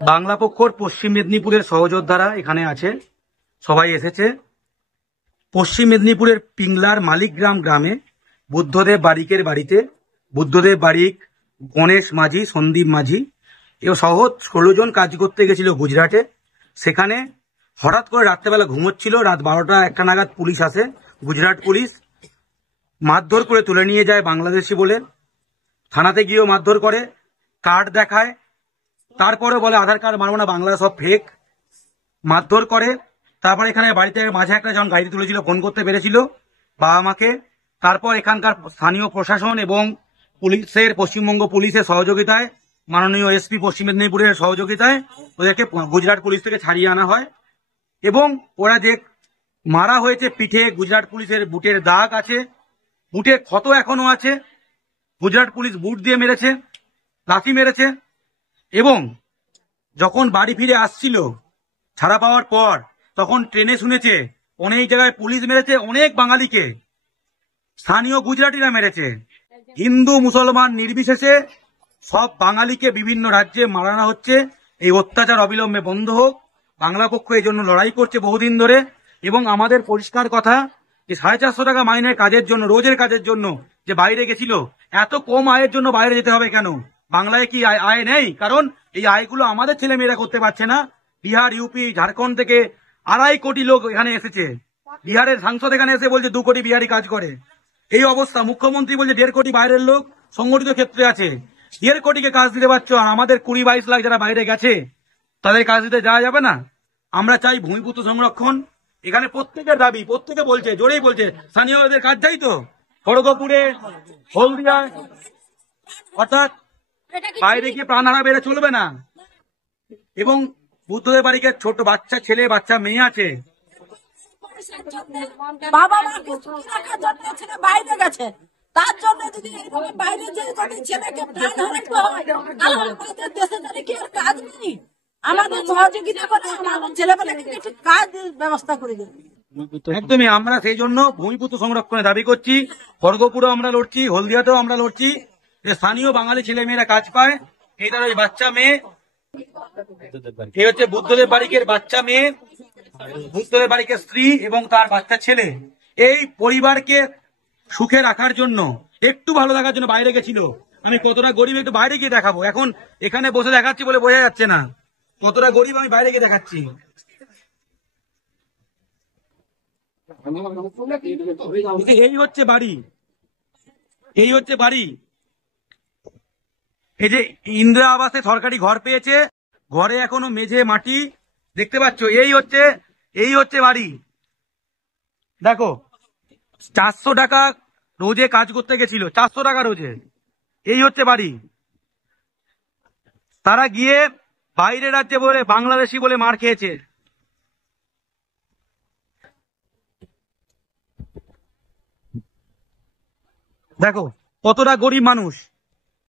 বাংলা পক্ষর পশ্চিম মেদিনীপুরের সহযোদ্ধারা এখানে আছে, সবাই এসেছে। পশ্চিম মেদিনীপুরের পিংলার মালিকগ্রাম গ্রামে বুদ্ধদেব বারিকের বাড়িতে, বুদ্ধদেব বারিক, গণেশ মাঝি, সন্দীপ মাঝি এও সহ 16 জন কাজ করতে গেছিল গুজরাটে। সেখানে হঠাৎ করে রাত্রেবেলা ঘুমোচ্ছিল, রাত 12টা 1টা নাগাদ পুলিশ আসে, গুজরাট পুলিশ মারধর করে তুলে নিয়ে যায় বাংলাদেশি বলে। থানাতে গিয়েও মারধর করে, কার্ড দেখায়, তারপরে বলে আধার কার্ড মারবো না, বাংলা সব ফেক, মারধর করে। তারপর এখানে বাড়িতে মাঝে একটা যখন গাড়ি তুলেছিল, ফোন করতে পেরেছিল বাবা মাকে। তারপর এখানকার স্থানীয় প্রশাসন এবং পুলিশের, পশ্চিমবঙ্গ পুলিশের সহযোগিতায়, মাননীয় এসপি পশ্চিম মেদিনীপুরের সহযোগিতায় ওদেরকে গুজরাট পুলিশ থেকে ছাড়িয়ে আনা হয়। এবং ওরা যে মারা হয়েছে, পিঠে গুজরাট পুলিশের বুটের দাগ আছে, বুটের ক্ষত এখনো আছে। গুজরাট পুলিশ বুট দিয়ে মেরেছে, লাথি মেরেছে। এবং যখন বাড়ি ফিরে আসছিল ছাড়া পাওয়ার পর, তখন ট্রেনে শুনেছে অনেক জায়গায় পুলিশ মেরেছে, অনেক বাঙালিকে স্থানীয় গুজরাটিরা মেরেছে। হিন্দু মুসলমান নির্বিশেষে সব বাঙালিকে বিভিন্ন রাজ্যে মারানো হচ্ছে। এই অত্যাচার অবিলম্বে বন্ধ হোক। বাংলা পক্ষ এই জন্য লড়াই করছে বহুদিন ধরে। এবং আমাদের পরিষ্কার কথা যে 450 টাকা মাইনের কাজের জন্য, রোজের কাজের জন্য যে বাইরে গেছিল, এত কম আয়ের জন্য বাইরে যেতে হবে কেন? বাংলায় কি আয় নেই? কারণ এই আয়গুলো আমাদের ছেলে মেয়েরা করতে পারছে না। বিহার, ইউপি, ঝাড়খণ্ড থেকে 2.5 কোটি লোক এখানে এসেছে। বিহারের সাংসদ এখানে এসে বলছে 2 কোটি বিহারি কাজ করে। এই অবস্থা। মুখ্যমন্ত্রী বলছে 1.5 কোটি বাইরের লোক সংগঠিত ক্ষেত্রে আছে। 1.5 কোটিকে কাজ দিতে পারছো, আর আমাদের 20-22 লাখ যারা বাইরে গেছে তাদের কাজ দিতে যাওয়া যাবে না? আমরা চাই ভূমিপুত্র সংরক্ষণ। এখানে প্রত্যেকের দাবি, প্রত্যেকে বলছে, জোরেই বলছে স্থানীয়দের কাজ চাই তো, খড়গপুরে, হলদিয়ায়, অর্থাৎ বাইরে গিয়ে প্রাণ হারা বেড়ে চলবে না। এবং বুদ্ধদেব বাড়িকে ছোট বাচ্চা ছেলে, বাচ্চা মেয়ে আছে, বাবা মা ছেলে বাইরে গেছে, তার জন্য যদি এইভাবে বাইরে যে যদি ছেলেকে প্রাণ হারাতে হয়, আমাদের দেশে যদি কি আর কাজ নেই? আমাদের সহযোগিতা করে আমাদের ছেলেবেলাকে একটু কাজ ব্যবস্থা করে দেবে। একদমই। আমরা সেই জন্য ভূমিপুত্র সংরক্ষণের দাবি করছি। খড়গপুরেও আমরা লড়ছি, হলদিয়াতেও আমরা লড়ছি, যে স্থানীয় বাঙালি ছেলে মেয়েরা কাজ পায়। এই তার ওই বাচ্চা মেয়ে, এই হচ্ছে বুদ্ধদেব বারিকের বাচ্চা মেয়ে, বুদ্ধদেব বারিকের স্ত্রী এবং তার বাচ্চা ছেলে। এই পরিবারকে সুখে রাখার জন্য, একটু ভালো থাকার জন্য বাইরে গেছিল। আমি কতটা গরিব একটু বাইরে গিয়ে দেখাবো। এখন এখানে বসে দেখাচ্ছি বলে বোঝা যাচ্ছে না কতটা গরিব, আমি বাইরে গিয়ে দেখাচ্ছি। এই হচ্ছে বাড়ি, এই হচ্ছে বাড়ি। এই যে ইন্দিরা আবাসে সরকারি ঘর পেয়েছে, ঘরে এখনো মেঝে মাটি দেখতে পাচ্ছ। এই হচ্ছে বাড়ি। দেখো, 400 টাকা রোজে কাজ করতে গেছিল, 400 টাকা রোজে। এই হচ্ছে বাড়ি। তারা গিয়ে বাইরের রাজ্যে বলে বাংলাদেশি বলে মার খেয়েছে। দেখো কতটা গরিব মানুষ।